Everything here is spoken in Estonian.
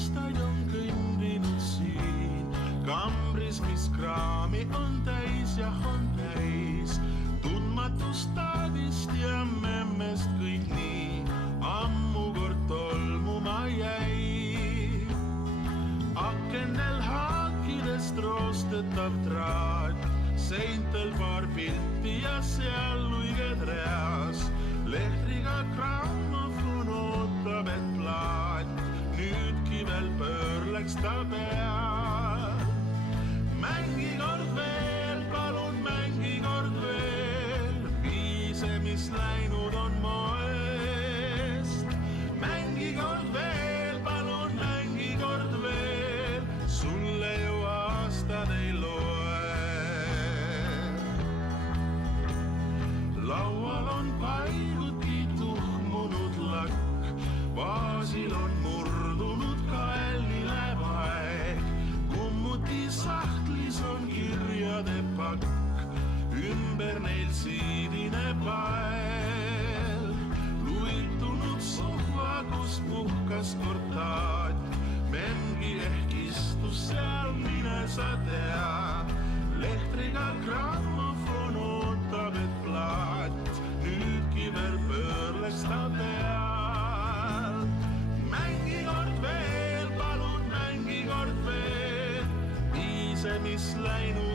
aastaid on kõndinud siin kambris, mis kraami on täis ja on täis tundmatust taadist ja memmest kõik nii ammu kord tolmuma jäi. Akendel haakidest roostetav traat, seintel paar pilti ja seal luiged reas. Lehtriga grammofon ootab, et plaat nüüdki veel pöörleks ta peal. Mängi kord veel, palun mängi kord veel, viise, mis läinud on moest. Mängi kord veel, palun mängi kord veel, sulle ju aastad ei loe. Laual on paiguti tuhmunud lakk, vaasil on murdunud kaelnile vaeg. Kummuti sahtlis on kirjade pakk, ümber neil siidine pael. Luitunud sohva, kus puhkas kortaat, memgi ehk istus seal, mine sa tea. Lehtriga grammofon ootab, et plaat nüüdki veel pöörleks ta peal. Mängi kord veel, palun mängi kord veel, viise, mis läinud